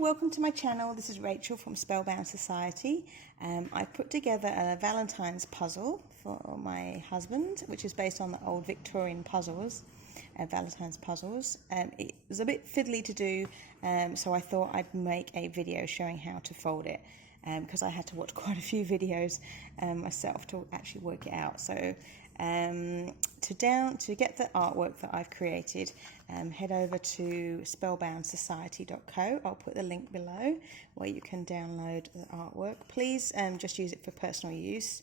welcome to my channel. This is Rachel from Spellbound Society. I put together a Valentine's puzzle for my husband, which is based on the old Victorian puzzles, Valentine's puzzles. It was a bit fiddly to do, so I thought I'd make a video showing how to fold it, because I had to watch quite a few videos myself to actually work it out. So to get the artwork that I've created, head over to spellboundsociety.co. I'll put the link below where you can download the artwork. Please just use it for personal use.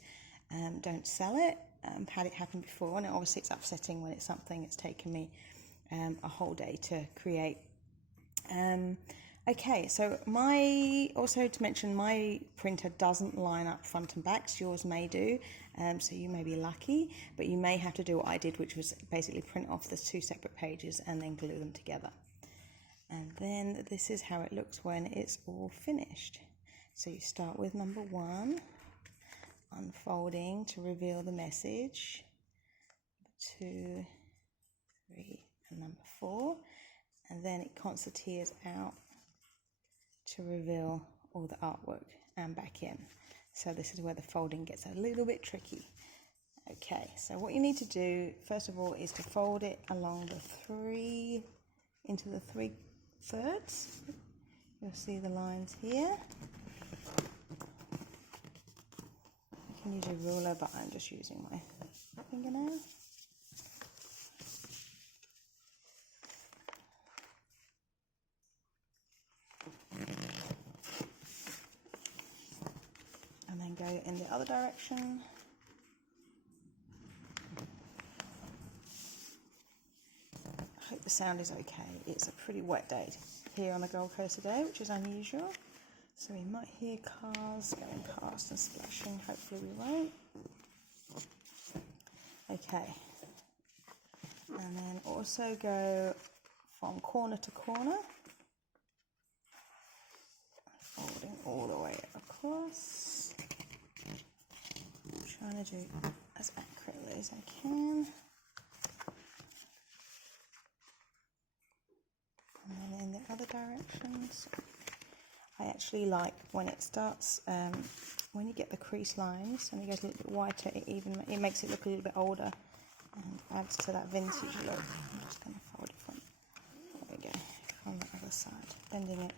Don't sell it. I've had it happen before, and obviously it's upsetting when it's something it's taken me a whole day to create. Okay, so also to mention, my printer doesn't line up front and backs. Yours may do, so you may be lucky, but you may have to do what I did, which was basically print off the two separate pages and then glue them together. And then this is how it looks when it's all finished. So you start with number 1, unfolding to reveal the message, 2, 3, and number 4, and then it concertinas out to reveal all the artwork and back in. So this is where the folding gets a little bit tricky. Okay, so what you need to do first of all is to fold it along into the 3/3. You'll see the lines here. You can use a ruler, but I'm just using my fingernail. And then go in the other direction. I hope the sound is okay. It's a pretty wet day here on the Gold Coast today, which is unusual. So we might hear cars going past and splashing. Hopefully we won't. Okay. And then also go from corner to corner, folding all the way across. I'm trying to do as accurately as I can. And then in the other directions, I actually like when it starts, when you get the crease lines and it goes a little bit whiter, it makes it look a little bit older and adds to that vintage look. I'm just going to fold it there we go, from the other side, bending it.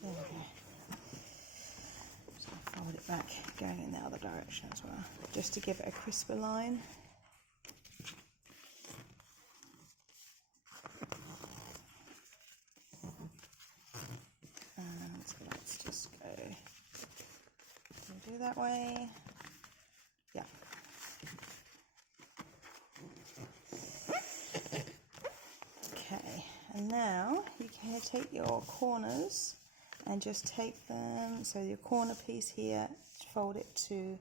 There we go. So I'll fold it back, going in the other direction as well, just to give it a crisper line. And so let's just do that way. Yeah. Okay, and now you can take your corners and just take them, so your corner piece here, fold it to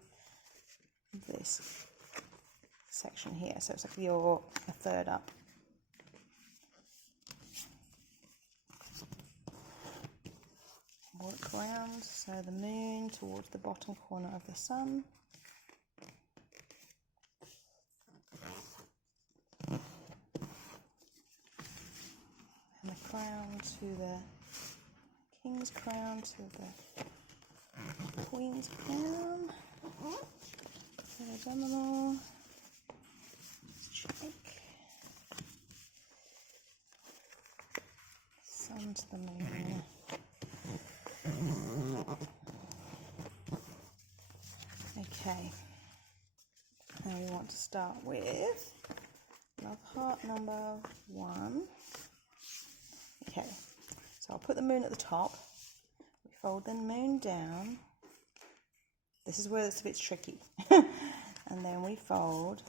this section here, so it's like you're a third up. Work around, so the moon towards the bottom corner of the sun. And the crown to the king's crown to the queen's crown. So we've done them all. Let's check. Sun to the moon. Okay, now we want to start with love heart number 1. Okay, so I'll put the moon at the top. We fold the moon down. This is where it's a bit tricky. And then we fold.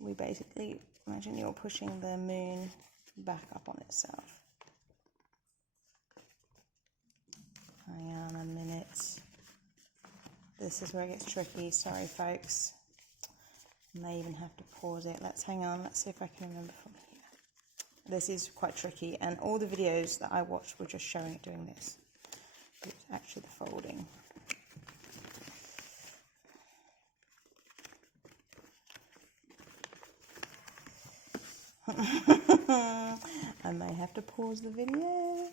We basically, imagine you're pushing the moon back up on itself. Hang on a minute. This is where it gets tricky. Sorry, folks. I may even have to pause it. Let's hang on. Let's see if I can remember from here. This is quite tricky, and all the videos that I watched were just showing it doing this. It's actually the folding. I may have to pause the video.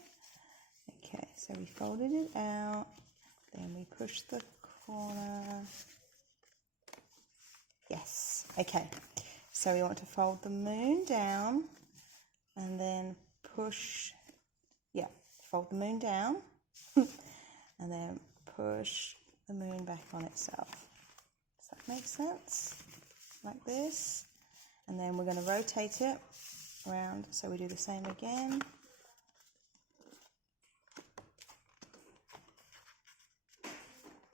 Okay, so we folded it out, then we pushed the corner. Yes, okay. So we want to fold the moon down and then push, yeah, fold the moon down and then push the moon back on itself. Does that make sense? Like this. And then we're going to rotate it around, so we do the same again.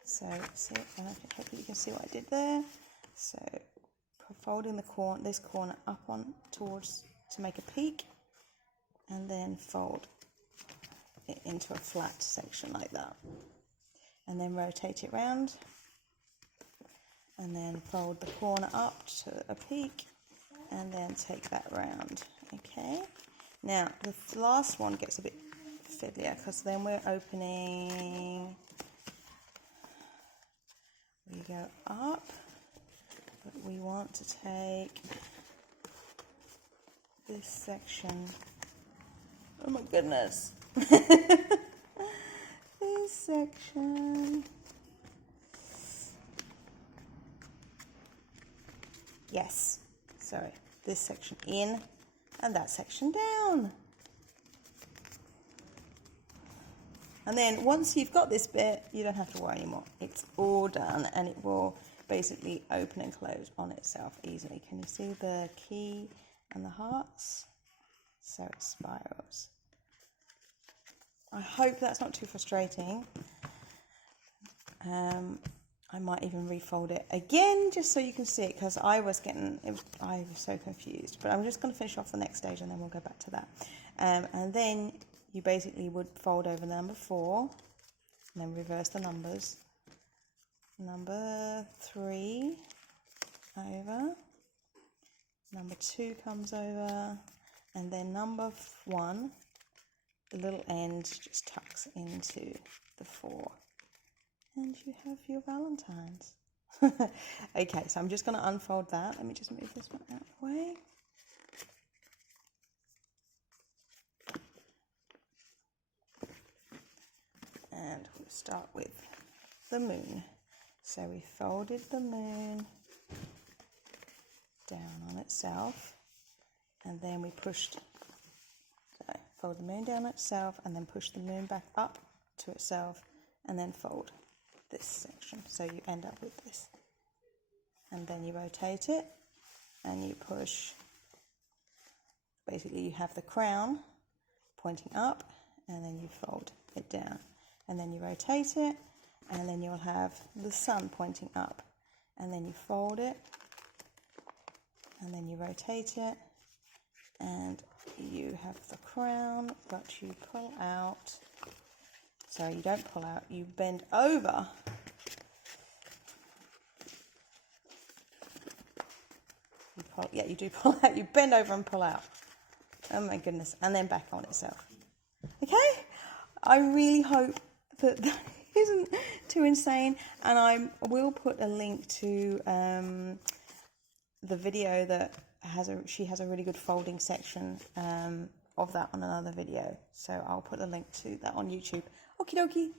So see, hopefully you can see what I did there. So folding this corner up on towards to make a peak, and then fold it into a flat section like that, and then rotate it round, and then fold the corner up to a peak, and then take that round. Okay, now the last one gets a bit fiddlier because then we're opening, we go up, but we want to take this section, oh my goodness, this section, yes, sorry, this section in and that section down. And then once you've got this bit, you don't have to worry anymore. It's all done, and it will basically open and close on itself easily. Can you see the key and the hearts? So it spirals. I hope that's not too frustrating. I might even refold it again just so you can see it, because I was so confused. But I'm just going to finish off the next stage and then we'll go back to that. And then you basically would fold over number 4 and then reverse the numbers. Number 3 over, number 2 comes over, and then number 1, the little end just tucks into the 4. And you have your Valentines. Okay, so I'm just going to unfold that. Let me just move this one out of the way. And we'll start with the moon. So we folded the moon down on itself, and then we fold the moon down itself, and then push the moon back up to itself, and then fold this section. So you end up with this. And then you rotate it, and you push, basically you have the crown pointing up, and then you fold it down. And then you rotate it, and then you'll have the sun pointing up, and then you fold it, and then you rotate it, and you have the crown, but you pull out. So you don't pull out, you bend over. You do pull out, you bend over and pull out. Oh my goodness, and then back on itself. Okay, I really hope that isn't too insane, and I will put a link to the video that she has a really good folding section of that on another video, so I'll put a link to that on YouTube. Okie dokie.